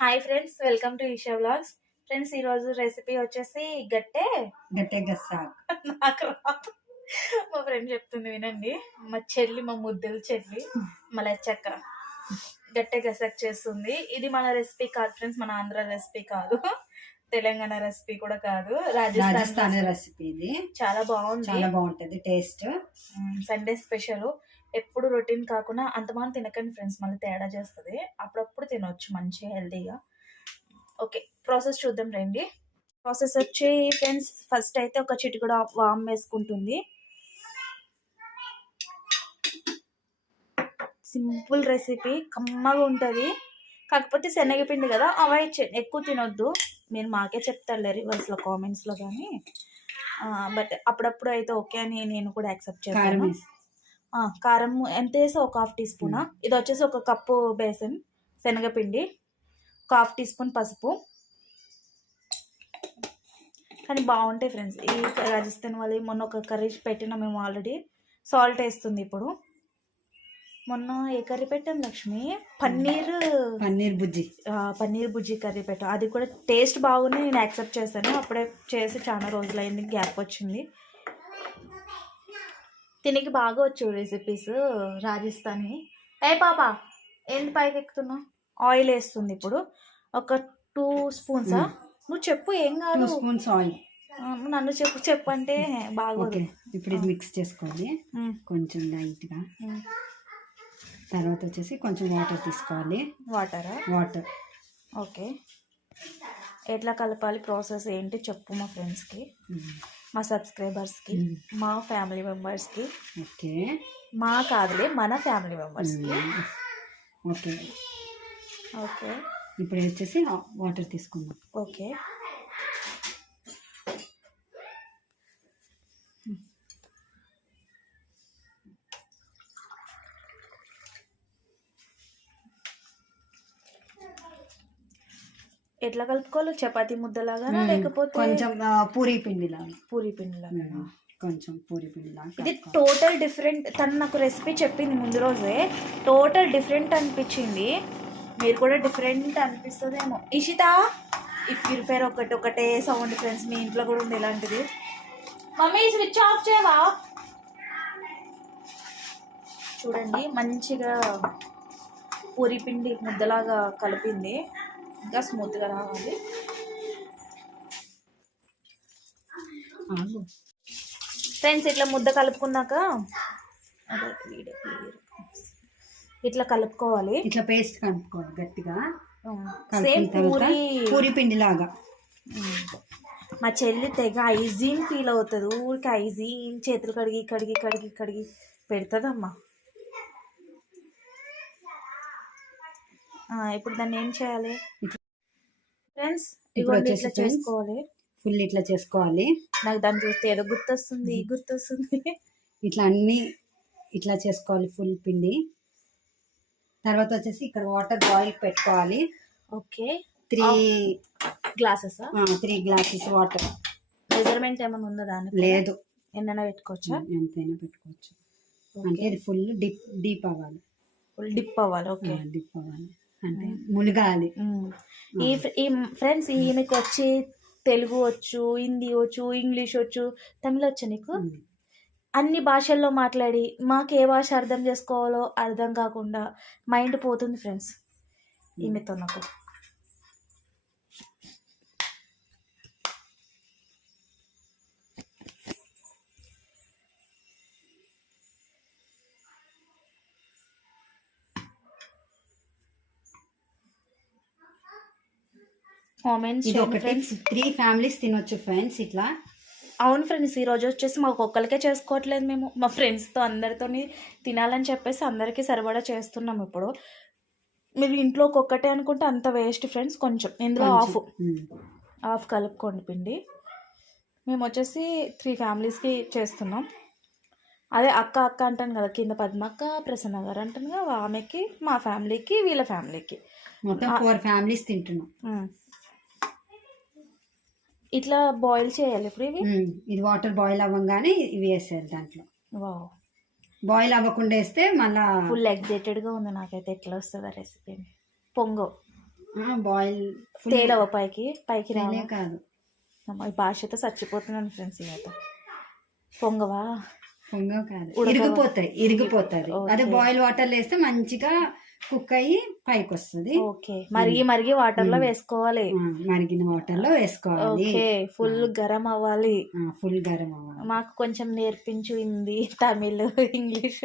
Hi friends, welcome to Eesha vlogs. Friends, ఈరోజు recipe వచ్చేసి గట్టే గసాక్. నాకు రాదు, మా ఫ్రెండ్ చెప్తుంది వినండి. మా చెల్లి, మా ముద్దలు చెల్లి, మా లచ్చక్క గట్టే గసాక్ చేస్తుంది. ఇది మన రెసిపీ కాదు ఫ్రెండ్స్, మన ఆంధ్ర రెసిపీ కాదు, తెలంగాణ రెసిపీ కూడా కాదు, రాజస్థాన్ రెసిపీ. ఇది చాలా బాగుంది, చాలా బాగుంటది టేస్ట్. Sunday special. ఎప్పుడు రొటీన్ కాకుండా అంతమానం తినకండి ఫ్రెండ్స్, మళ్ళీ తేడా చేస్తుంది. అప్పుడప్పుడు తినవచ్చు మంచిగా హెల్తీగా. ఓకే, ప్రాసెస్ చూద్దాం రండి. ప్రాసెస్ వచ్చి ఫ్రెండ్స్, ఫస్ట్ అయితే ఒక చిటికెడు వామ్ వేసుకుంటుంది. సింపుల్ రెసిపీ, కమ్మగా ఉంటుంది. కాకపోతే శనగపిండి కదా, అవాయిడ్ చేయండి, ఎక్కువ తినొద్దు. మీరు మాకే చెప్తారులే రివర్స్లో కామెంట్స్లో, కానీ బట్ అప్పుడప్పుడు అయితే ఓకే అని నేను కూడా యాక్సెప్ట్ చేస్తాను. కారం ఎంత వేసి ఒక హాఫ్ టీ స్పూనా. ఇది వచ్చేసి ఒక కప్పు బేసన్ శనగపిండి, ఒక హాఫ్ టీ స్పూన్ పసుపు. కానీ బాగుంటాయి ఫ్రెండ్స్ ఈ రాజస్థాన్ వాళ్ళు. మొన్న ఒక కర్రీ పెట్టినా మేము ఆల్రెడీ. సాల్ట్ వేస్తుంది ఇప్పుడు. మొన్న ఏ కర్రీ పెట్టాం లక్ష్మి? పన్నీర్ బుజ్జి కర్రీ పెట్టాం. అది కూడా టేస్ట్ బాగుంది, నేను యాక్సెప్ట్ చేశాను. అప్పుడే చేసి చాలా రోజులైంది, గ్యాప్ వచ్చింది. దీనికి బాగా వచ్చు రెసిపీస్ రాజస్థానీ. పాపా ఏంటి పైకి ఎక్కుతున్నావు? ఆయిల్ వేస్తుంది ఇప్పుడు, ఒక 2 స్పూన్సా? నువ్వు చెప్పు, ఏం కాదు. 2 స్పూన్స్ ఆయిల్. నన్ను చెప్పు అంటే బాగోదు. ఇప్పుడు ఇది మిక్స్ చేసుకోవాలి కొంచెం లైట్గా. తర్వాత వచ్చేసి కొంచెం వాటర్ తీసుకోవాలి. వాటర్. ఓకే, ఎట్లా కలపాలి, ప్రాసెస్ ఏంటి చెప్పు మా ఫ్రెండ్స్కి, మా సబ్స్క్రైబర్స్కి, మా ఫ్యామిలీ మెంబర్స్కి. ఓకే, మా కాదులే, మన ఫ్యామిలీ మెంబర్స్కి. ఓకే ఓకే, ఇప్పుడు వచ్చేసి వాటర్ తీసుకుందాం. ఓకే, ఎట్లా కలుపుకోవాలి? చపాతీ ముద్దలాగా లేకపోతే కొంచెం పూరీ పిండిలాగా? కొంచెం పూరీ పిండిలాగా. ఇది టోటల్ డిఫరెంట్. తను నాకు రెసిపీ చెప్పింది ముందు రోజే, టోటల్ డిఫరెంట్ అనిపించింది. మీరు కూడా డిఫరెంట్ అనిపిస్తుందేమో. ఇషిత, ఈ ప్యూరిఫైర్ ఒకటే సౌండ్ ఫ్రెండ్స్. మీ ఇంట్లో కూడా ఉంది ఇలాంటిది. మమ్మీ స్విచ్ ఆఫ్ చేయవా? చూడండి, మంచిగా పూరీ పిండి ముద్దలాగా కలిపింది. ఇంకా స్మూత్గా రావాలి. ఫ్రెండ్స్, ఇట్లా ముద్ద కలుపుకున్నాక ఇట్లా కలుపుకోవాలి. ఇట్లా పేస్ట్ కలుపుకోవాలి గట్టిగా, సేమ్ పూరీ పిండి లాగా. మా చెల్లి తెగ హైజీన్ ఫీల్ అవుతుంది. ఊరికి హైజీన్, చేతులు కడిగి కడిగి కడిగి కడిగి పెడుతుందమ్మా. ఇప్పుడు దాన్ని ఏం చేయాలి ఫ్రెండ్స్? ఇట్లా చేసుకోవాలి, ఫుల్ ఇట్లా చేసుకోవాలి. నాకు దాన్ని చూస్తే ఏదో గుర్తొస్తుంది ఇట్లా అన్ని ఇట్లా చేసుకోవాలి ఫుల్ పిండి. తర్వాత వచ్చేసి ఇక్కడ వాటర్ బాయిల్ పెట్టుకోవాలి. Okay, 3 glasses. 3 glasses water. Measurement ఏమైనా ఉందా దానికి? లేదు, ఎన్నైనా పెట్టుకోవచ్చా? ఎంతైనా పెట్టుకోవచ్చు. అంటే ఇది ఫుల్ డీప్ అవ్వాలి. ఫుల్ డిప్ అవ్వాలి. ఓకే, డిప్ అవ్వాలి అంటే ములగాలి. ఈ ఫ్రెండ్స్, ఈమెకు వచ్చి తెలుగు వచ్చు, హిందీ వచ్చు, ఇంగ్లీష్ వచ్చు, తమిళ వచ్చు. నీకు అన్ని భాషల్లో మాట్లాడి మాకు ఏ భాష అర్థం చేసుకోవాలో అర్థం కాకుండా మైండ్ పోతుంది ఫ్రెండ్స్ ఈమెతో నాకు. ఇది ఒకటి 3 ఫ్యామిలీస్ తినొచ్చు ఫ్రెండ్స్ ఇట్లా. అవును ఫ్రెండ్స్, ఈరోజు వచ్చేసి మాకు ఒక్కరికే చేసుకోవట్లేదు, మేము మా ఫ్రెండ్స్తో అందరితో తినాలని చెప్పేసి అందరికీ సరిపడా చేస్తున్నాం. ఇప్పుడు మీరు ఇంట్లో ఒక్కొక్కటే అనుకుంటే అంత వేస్ట్ ఫ్రెండ్స్. కొంచెం ఇందులో హాఫ్ కలుపుకోండి పిండి. మేము వచ్చేసి 3 ఫ్యామిలీస్కి చేస్తున్నాం. అదే అక్క అంటాను కదా, కింద పద్మక్క, ప్రసన్న గారు అంటాను కదా, ఆమెకి, మా ఫ్యామిలీకి, వీళ్ళ ఫ్యామిలీకి, మొత్తం 4 ఫ్యామిలీస్ తింటున్నాం. ఇట్లా బాయిల్ చేయాలి ఇప్పుడు. ఇది వాటర్ బాయిల్ అవ్వగానే ఇవి వేసేయాలి దాంట్లో. వావ్, బాయిల్ అవ్వకుండా వేస్తే మళ్ళా ఫుల్ ఎగ్జైటెడ్గా ఉంది నాకైతే ఎట్లా వస్తుందా రెసిపీని. పొంగో బాయిల్ తేలవ పైకి రావా? కాదు, ఈ భాషతో చచ్చిపోతున్నాను ఫ్రెండ్స్. ఇక పొంగవా? పొంగ కాదు, ఇరిగిపోతుంది. అదే బాయిల్ వాటర్ వేస్తే మంచిగా కుక్ అయ్యి పైకి వస్తుంది. ఓకే, మరిగి వాటర్ లో వేసుకోవాలి. మరిగిన వాటర్ లో వేసుకోవాలి. ఓకే, ఫుల్ గరం అవ్వాలి. ఫుల్ గరం అవ్వాలి. మాకు కొంచెం నేర్పించు హిందీ, తమిళ్, ఇంగ్లీష్.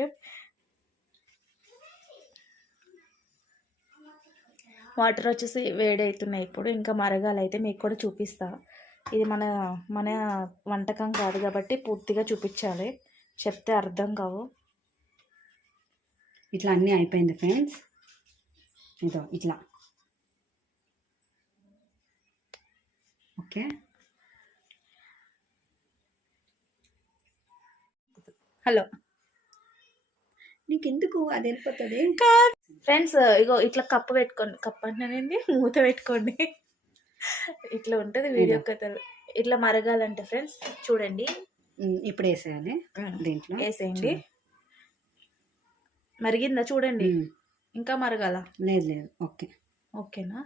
వాటర్ వచ్చేసి వేడవుతున్నాయి ఇప్పుడు, ఇంకా మరగాలైతే మీకు కూడా చూపిస్తా. ఇది మన మన వంటకం కాదు కాబట్టి పూర్తిగా చూపించాలి, చెప్తే అర్థం కావు. ఇట్లా అన్నీ అయిపోయింది ఫ్రెండ్స్. ఇదో ఇట్లా. ఓకే, హలో, నీకెందుకు అది వెళ్ళిపోతుంది ఫ్రెండ్స్. ఇగో ఇట్లా కప్పు పెట్టుకోండి, కప్పు అంటేనండి మూత పెట్టుకోండి. ఇట్లా ఉంటుంది వీడియో కథలు. ఇట్లా మరగాలంటే ఫ్రెండ్స్ చూడండి, ఇప్పుడు వేసేయాలి దీంట్లో, వేసేయండి. మరిగిందా చూడండి, ఇంకా మరగాల? లేదు. ఓకేనా?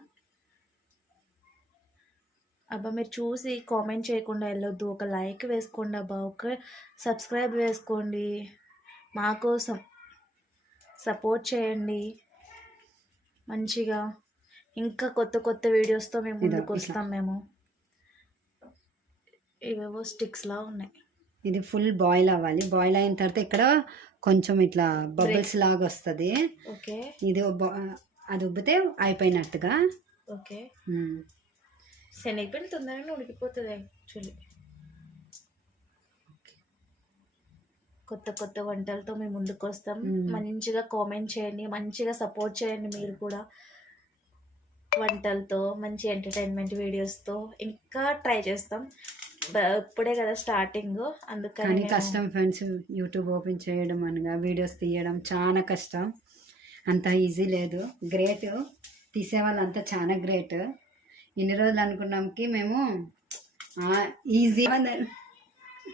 అబ్బా మీరు చూసి కామెంట్ చేయకుండా వెళ్ళొద్దు, ఒక లైక్ వేసుకోండి అబ్బా, ఒక సబ్స్క్రైబ్ వేసుకోండి, మా కోసం సపోర్ట్ చేయండి మంచిగా. ఇంకా కొత్త వీడియోస్తో మేము ముందుకు వస్తాం. మేము ఇవేవో స్టిక్స్లా ఉన్నాయి. ఇది ఫుల్ బాయిల్ అవ్వాలి. బాయిల్ అయిన తర్వాత ఇక్కడ కొంచెం ఇట్లా బబుల్స్ లాగా వస్తుంది. ఓకే, ఇది అది ఉబ్బితే అయిపోయినట్టుగా. ఓకే, శనగపిండి తొందరగా ఉడికిపోతుంది యాక్చువల్లీ. కొత్త వంటలతో మేము ముందుకు వస్తాం. మంచిగా కామెంట్ చేయండి, మంచిగా సపోర్ట్ చేయండి. మీరు కూడా వంటలతో, మంచి ఎంటర్టైన్మెంట్ వీడియోస్తో ఇంకా ట్రై చేస్తాం. ఇప్పుడే కదా స్టార్టింగ్, అందుకని కష్టం ఫ్రెండ్స్. యూట్యూబ్ ఓపెన్ చేయడం అనగా వీడియోస్ తీయడం చాలా కష్టం, అంత ఈజీ లేదు. గ్రేట్, తీసేవాళ్ళంతా చాలా గ్రేట్. ఇన్ని రోజులు అనుకున్నాంకి మేము ఈజీ.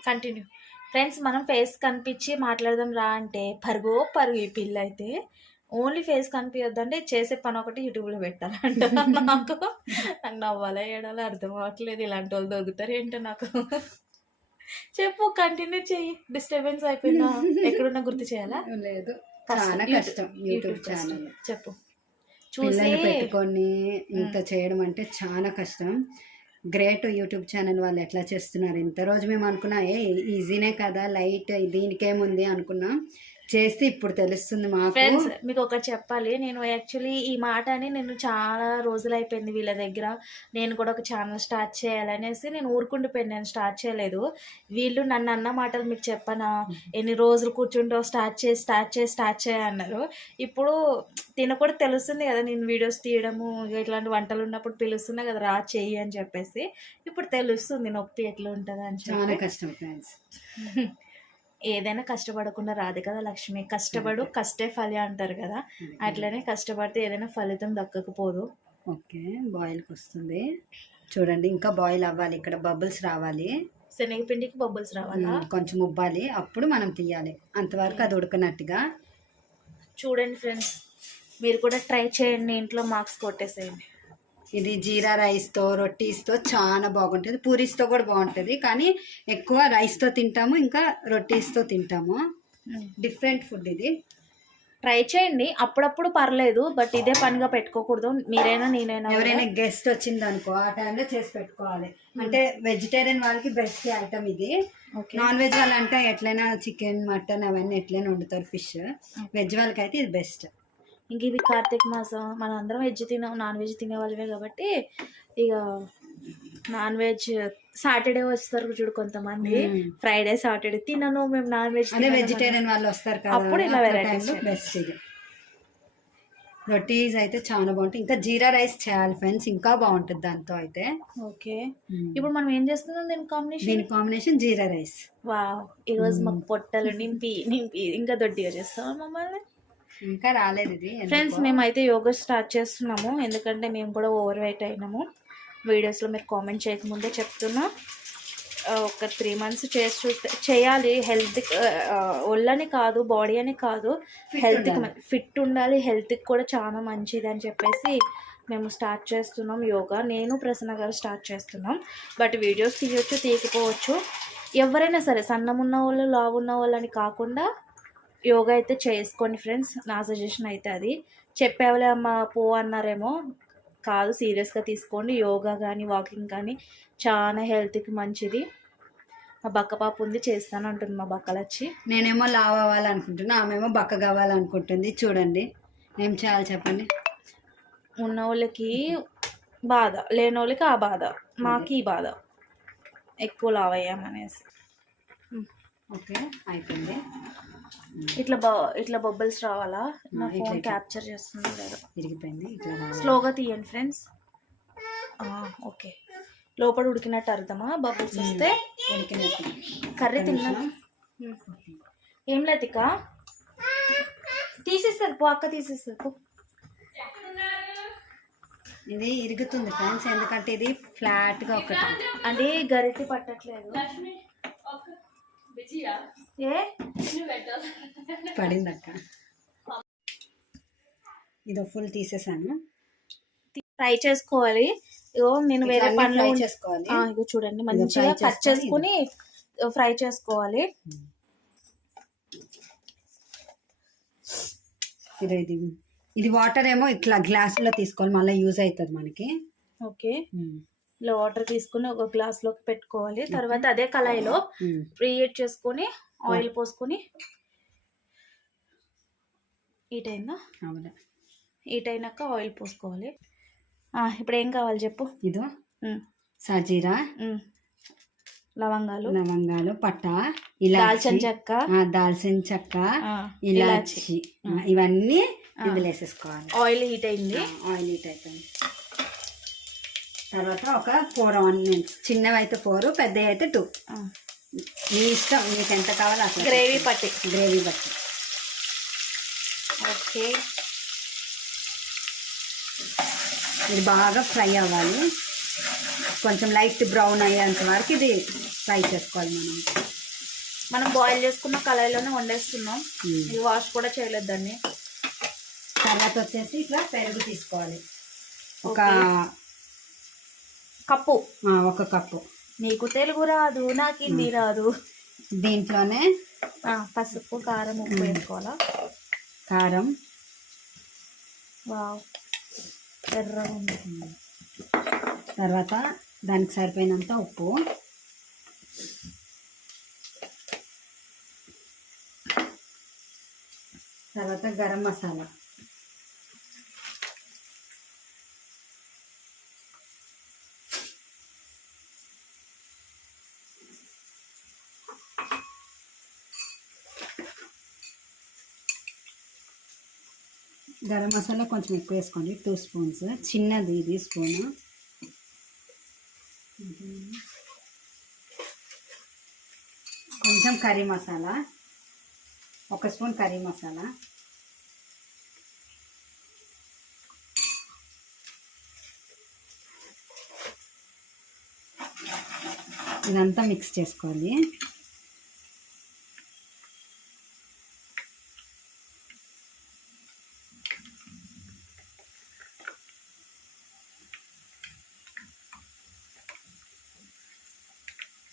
Continue friends. మనం ఫేస్ కనిపించి మాట్లాడదాం రా అంటే పరుగు ఈ పిల్ల అయితే ఓన్లీ ఫేస్ కనిపించొద్దంటే చేసే పని ఒకటి యూట్యూబ్లో పెట్టాలంట. నాకు నవ్వాలా ఏడాలో అర్థం అవ్వట్లేదు. ఇలాంటి వాళ్ళు దొరుకుతారు ఏంటో నాకు. చెప్పు, కంటిన్యూ చెయ్యి. డిస్టర్బెన్స్ అయిపోయిందా? ఎక్కడున్నా గుర్తు చేయాలా? లేదు, చాలా కష్టం యూట్యూబ్ ఛానల్. చెప్పు, చూసి పెట్టుకొని ఇంత చేయడం అంటే చాలా కష్టం. గ్రేట్ యూట్యూబ్ ఛానల్ వాళ్ళు ఎట్లా చేస్తున్నారు. ఇంత రోజు మేము అనుకున్నా ఈజీనే కదా, లైట్, దీనికేముంది అనుకున్నాం. చేస్తే ఇప్పుడు తెలుస్తుంది మాకు. ఫ్రెండ్స్ మీకు ఒకటి చెప్పాలి, నేను యాక్చువల్లీ ఈ మాట అని నేను చాలా రోజులు అయిపోయింది వీళ్ళ దగ్గర. నేను కూడా ఒక ఛానల్ స్టార్ట్ చేయాలనేసి నేను ఊరుకుండిపోయాను, నేను స్టార్ట్ చేయలేదు. వీళ్ళు నన్ను అన్న మాటలు మీకు చెప్పనా, ఎన్ని రోజులు కూర్చుంటో స్టార్ట్ చేయి అన్నారు. ఇప్పుడు తిన కూడా తెలుస్తుంది కదా, నేను వీడియోస్ తీయడము ఇట్లాంటి వంటలు ఉన్నప్పుడు పిలుస్తున్నా కదా రా చెయ్యి అని చెప్పేసి. ఇప్పుడు తెలుస్తుంది నొప్పి ఎట్లా ఉంటుంది అని చెప్పి. చాలా కష్టం ఫ్రెండ్స్. ఏదైనా కష్టపడకుండా రాదు కదా లక్ష్మి. కష్టపడు, కష్టే ఫలి అంటారు కదా, అట్లనే కష్టపడితే ఏదైనా ఫలితం దక్కకపోదు. ఓకే, బాయిల్కి వస్తుంది చూడండి. ఇంకా బాయిల్ అవ్వాలి, ఇక్కడ బబుల్స్ రావాలి. శనగపిండికి బబుల్స్ రావాలా? కొంచెం ఉబ్బాలి, అప్పుడు మనం తీయాలి. అంతవరకు అది ఉడకనట్టుగా చూడండి ఫ్రెండ్స్. మీరు కూడా ట్రై చేయండి, ఇంట్లో మార్క్స్ కొట్టేసేయండి. ఇది జీరా రైస్తో, రొట్టీస్తో చాలా బాగుంటుంది. పూరీస్తో కూడా బాగుంటుంది, కానీ ఎక్కువ రైస్తో తింటాము, ఇంకా రొట్టీస్తో తింటాము. డిఫరెంట్ ఫుడ్ ఇది, ట్రై చేయండి. అప్పుడప్పుడు పర్లేదు, బట్ ఇదే పనిగా పెట్టుకోకూడదు. మీరైనా నేనైనా, ఎవరైనా గెస్ట్ వచ్చింది అనుకో ఆ టైంలో చేసి పెట్టుకోవాలి. అంటే వెజిటేరియన్ వాళ్ళకి బెస్ట్ ఐటమ్ ఇది. నాన్ వెజ్ వాళ్ళంటే ఎట్లయినా చికెన్, మటన్ అవన్నీ ఎట్లయినా వండుతారు, ఫిష్. వెజ్ వాళ్ళకి అయితే ఇది బెస్ట్. ఇంక ఇది కార్తీక మాసం, మనం అందరం వెజ్ నాన్ వెజ్ తినే వాళ్ళమే కాబట్టి ఇక నాన్ వెజ్ సాటర్డే వస్తారు చూడు కొంతమంది, ఫ్రైడే సాటర్డే తినను మేము నాన్ వెజ్. అదే వెజిటేరియన్ వాళ్ళు వస్తారు కదా, అప్పుడు ఇలా వెరైటీస్ బెస్ట్ ఇది. రొటీస్ అయితే చాలా బాగుంటాయి. ఇంకా జీరా రైస్ చేయాలి ఫ్రెండ్స్, ఇంకా బాగుంటుంది దాంతో అయితే. ఓకే, ఇప్పుడు మనం ఏం చేస్తున్నాం దీని కాంబినేషన్ జీరా రైస్. వావ్, ఈరోజు మాకు పొట్టలు నింపి ఇంకా దొడ్డిగా చేస్తాం మమ్మల్ని. ఇంకా రాలేదు ఇది ఫ్రెండ్స్. మేమైతే యోగా స్టార్ట్ చేస్తున్నాము, ఎందుకంటే మేము కూడా ఓవర్ వెయిట్ అయినాము. వీడియోస్లో మీరు కామెంట్ చేయకముందే చెప్తున్నా. ఒక 3 మంత్స్ చేసి చూస్తే చేయాలి. హెల్త్ ఒళ్ళని కాదు, బాడీ అని కాదు, హెల్త్కి ఫిట్ ఉండాలి, హెల్త్కి కూడా చాలా మంచిది అని చెప్పేసి మేము స్టార్ట్ చేస్తున్నాం యోగా. నేను ప్రసన్న గారు స్టార్ట్ చేస్తున్నాం. బట్ వీడియోస్ తీయొచ్చు, తీయకపోవచ్చు. ఎవరైనా సరే సన్నం ఉన్న వాళ్ళు, లావు ఉన్న వాళ్ళని కాకుండా యోగా అయితే చేసుకోండి ఫ్రెండ్స్. నా సజెషన్ అయితే అది. చెప్పేవాళ్ళే అమ్మ పో అన్నారేమో, కాదు, సీరియస్గా తీసుకోండి. యోగా కానీ వాకింగ్ కానీ చాలా హెల్త్కి మంచిది. మా బక్క పాప ఉంది, చేస్తాను అంటుంది మా బక్కలు వచ్చి. నేనేమో లావ్ అవ్వాలనుకుంటున్నా, ఆమెమో బక్క కావాలనుకుంటుంది. చూడండి ఏం చేయాలి చెప్పండి. ఉన్న వాళ్ళకి బాధ, లేని వాళ్ళకి ఆ బాధ, మాకు ఈ బాధ, ఎక్కువ లావ్ అయ్యామనేసి. ఓకే అయిపోయింది. ఇట్లా బొబ్బల్స్ రావాలా? నా ఫోన్ క్యాప్చర్ చేస్తుంది లేదు, విరిగిపోయింది. ఇట్లా స్లోగా తీయండి ఫ్రెండ్స్. ఓకే, లోపల ఉడికినట్టు అర్థమా? బబుల్స్ వస్తే ఉడికినట్టు. కర్రీ తిన్నా ఏం లేతిక తీసేస్తారు పో, అక్క తీసేస్తారు పో. ఇది ఇరుగుతుంది ఫ్రెండ్స్, ఎందుకంటే ఇది ఫ్లాట్గా ఒకటి అంటే గరిటె పట్టట్లేదు. ఏ పడింది అక్క. ఇదో ఫుల్ తీసేసాను. ఫ్రై చేసుకోవాలి. ఇగో నేను వేరే పనులు చేసుకోవాలి. ఇగో చూడండి, మంచిగా కట్ చేసుకుని ఫ్రై చేసుకోవాలి. ఇది వాటర్ ఏమో ఇట్లా గ్లాసులో తీసుకోవాలి, మళ్ళీ యూజ్ అవుతుంది మనకి. ఓకే, ఇలా వాటర్ తీసుకుని ఒక గ్లాస్లోకి పెట్టుకోవాలి. తర్వాత అదే కళాయిలో ప్రీహీట్ చేసుకొని ఆయిల్ పోసుకొని, హీట్ అయిందా? హీట్ అయినాక ఆయిల్ పోసుకోవాలి. ఇప్పుడు ఏం కావాలి చెప్పు. ఇదో సాజీరా, లవంగాలు, పట్ట, దాల్చిన చెక్క, ఇలాచి, ఇవన్నీ ఇందులో వేసేసుకోవాలి. ఆయిల్ హీట్ అయింది. అయిపోయింది. తర్వాత ఒక 4 ఆనియన్స్, చిన్నవి అయితే 4, పెద్దవి అయితే 2. మీ ఇష్టం, మీకు ఎంత కావాలో అట్లా. గ్రేవీ బట్టి. ఓకే, ఇది బాగా ఫ్రై అవ్వాలి. కొంచెం లైట్ బ్రౌన్ అయ్యేంత వరకు ఇది ఫ్రై చేసుకోవాలి. మనం బాయిల్ చేసుకున్న కళాయిలోనే వండేస్తున్నాం. ఇది వాష్ కూడా చేయలేదు దాన్ని. తర్వాత వచ్చేసి ఇట్లా పెరుగు తీసుకోవాలి. ఒక కప్పు. నీకు తెలుగు రాదు, నాకు హిందీ రాదు. దీంట్లోనే పసుపు, కారం, ఉప్పు వేసుకోవాలా? కారం. వావ్, ఎర్రగా ఉంది. తర్వాత దానికి సరిపోయినంత ఉప్పు. తర్వాత గరం మసాలా. గరం మసాలా కొంచెం ఎక్కువ వేసుకోండి, 2 స్పూన్స్. చిన్నది ఇది స్పూను. కొంచెం curry masala, 1 spoon curry masala. ఇదంతా మిక్స్ చేసుకోవాలి.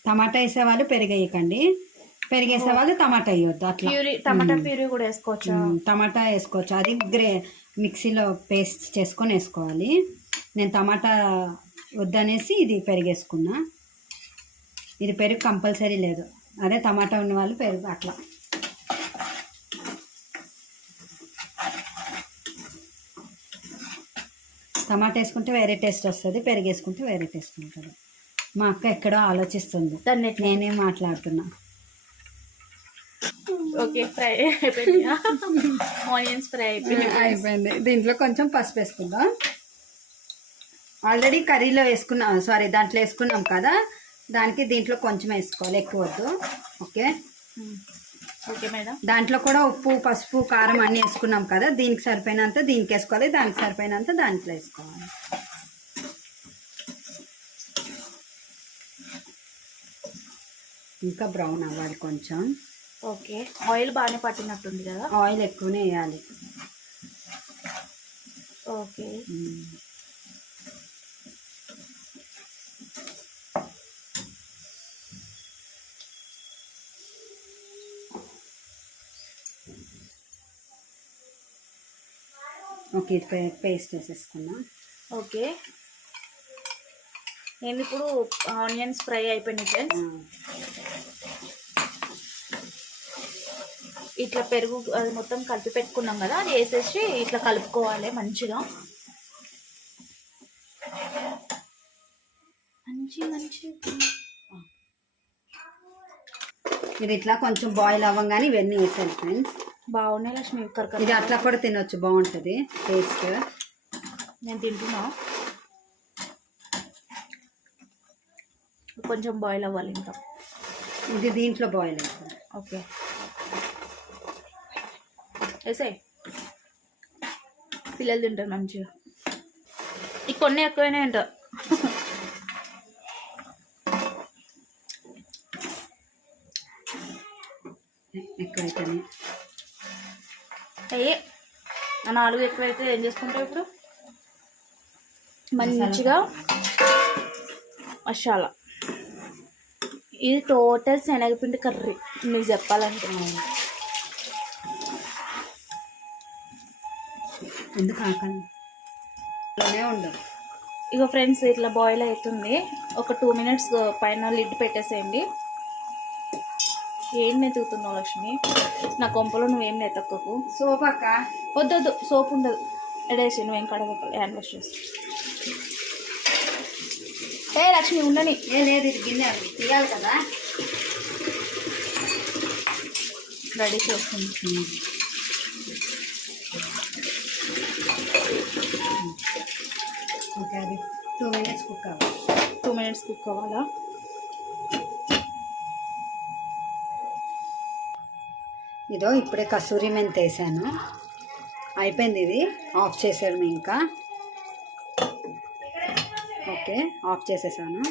టమాటా వేసేవాళ్ళు పెరుగు వేయకండి, పెరుగు వేసేవాళ్ళు టమాటా వేయొద్దు. అట్లా టమాటా ప్యూరీ కూడా వేసుకోవచ్చు. టమాటా వేసుకోవచ్చు, అది మిక్సీలో పేస్ట్ చేసుకొని వేసుకోవాలి. నేను టమాటా వద్దనేసి ఇది పెరుగు వేసుకున్నా. ఇది పెరుగు కంపల్సరీ లేదు, అదే టమాటా ఉన్న వాళ్ళు పెరుగు. అట్లా టమాటా వేసుకుంటే వేరే టేస్ట్ వస్తుంది, పెరుగు వేసుకుంటే వేరే టేస్ట్ ఉంటుంది. మా అక్క ఎక్కడో ఆలోచిస్తుంది, నేనేం మాట్లాడుతున్నా. ఓకే, ఫ్రై ఆనియన్స్ ఫ్రై అయిపోయింది. దీంట్లో కొంచెం పసుపు వేసుకుందాం. ఆల్రెడీ కర్రీలో వేసుకున్నాం, దాంట్లో వేసుకున్నాం కదా, దానికి దీంట్లో కొంచెం వేసుకోవాలి, ఎక్కువ వద్దు. Okay okay madam. దాంట్లో కూడా ఉప్పు, పసుపు, కారం అన్నీ వేసుకున్నాం కదా, దీనికి సరిపోయినంత దీనికి వేసుకోవాలి, దానికి సరిపోయినంత దాంట్లో వేసుకోవాలి. ఇంకా బ్రౌన్ అవ్వాలి కొంచెం. ఓకే, ఆయిల్ బాగానే పట్టినట్టుంది కదా. ఆయిల్ ఎక్కువనే వేయాలి. ఓకే, ఓకే, ఇది పేస్ట్ వేసేసుకున్నా. ఓకే. నేను ఇప్పుడు ఆనియన్స్ ఫ్రై అయిపోయినాయి ఫ్రెండ్స్. ఇట్లా పెరుగు అది మొత్తం కలిపి పెట్టుకున్నాం కదా, అది వేసేసి ఇట్లా కలుపుకోవాలి మంచిగా. ఇది ఇట్లా కొంచెం బాయిల్ అవ్వగానే ఇవన్నీ వేసాను ఫ్రెండ్స్. బాగున్నాయి లక్ష్మి. ఇది అట్లా కూడా తినొచ్చు, బాగుంటుంది టేస్ట్. నేను తింటున్నా. కొంచెం బాయిల్ అవ్వాలి ఇంకా. ఇది దీంట్లో బాయిల్ అవుతుంది. ఓకే, వేసాయి. పిల్లలు తింటారు మంచిగా. ఈ కొన్ని ఎక్కువైనా తింటారు. ఎక్కువైతే అయ్యే 4 ఎక్కువైతే ఏం చేసుకుంటావు ఇప్పుడు? మంచిగా మసాలా. ఇది టోటల్ శనగపిండి కర్రీ మీకు చెప్పాలంటే. ఎందుకు ఆకలి ఉండదు. ఇక ఫ్రెండ్స్ ఇట్లా బాయిల్ అవుతుంది. ఒక 2 minutes పైన లిడ్ పెట్టేసేయండి. ఏం నెతుకుతున్నావు లక్ష్మి? నా కొంపలో నువ్వేం నెతక్కకు. సోప్ అక్క వద్దొద్దు, సోప్ ఉండదు. ఎడేసి నువ్వేం కడగక్కలు, హ్యాండ్ వాష్ చేసి. ఏ లక్ష్మి ఉండని. ఏ లేదు, ఇది గిన్నె తీయాలి కదా. రెడీ చేస్తుంది. ఓకే, అది 2 minutes కుక్ అవ్వాలి. 2 minutes కుక్ అవ్వాలా? ఇదో ఇప్పుడే కసూరి మెంతి వేసాను. అయిపోయింది, ఇది ఆఫ్ చేసాడు ఇంకా. ఓకే, ఆఫ్ చేసేసాను.